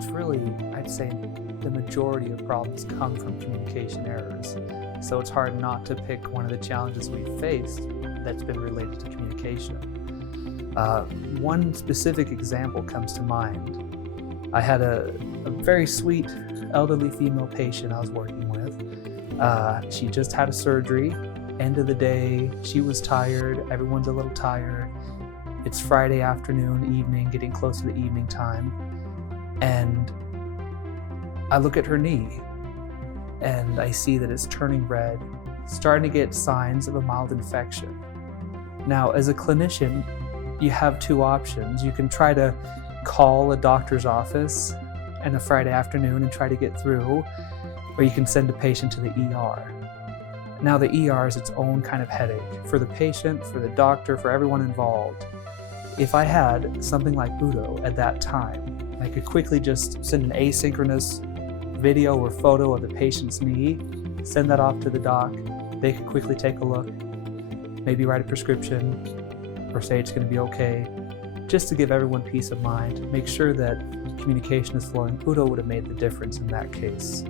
it's really, I'd say, the majority of problems come from communication errors. So it's hard not to pick one of the challenges we've faced that's been related to communication. One specific example comes to mind. I had a very sweet elderly female patient I was working with. She just had a surgery. End of the day, she was tired. Everyone's a little tired. It's Friday afternoon, evening, getting close to the evening time. And I look at her knee and I see that it's turning red, starting to get signs of a mild infection. Now, as a clinician, you have two options. You can try to call a doctor's office on a Friday afternoon and try to get through, or you can send a patient to the ER. Now, the ER is its own kind of headache for the patient, for the doctor, for everyone involved. If I had something like Udo at that time, I could quickly just send an asynchronous video or photo of the patient's knee, send that off to the doc. They could quickly take a look, maybe write a prescription, or say it's going to be okay, just to give everyone peace of mind, make sure that communication is flowing. Udo would have made the difference in that case.